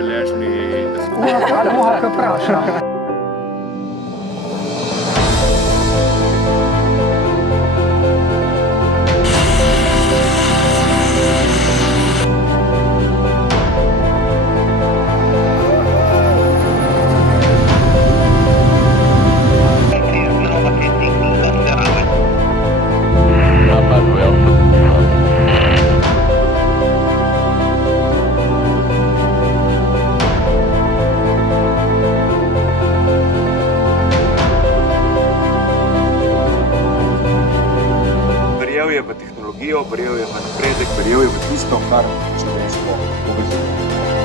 zabeležili, da smo Lahko vprašam. Verjel je v tehnologijo, verjel je v napredek, verjel je v tisto, kar človeštvo povezuje.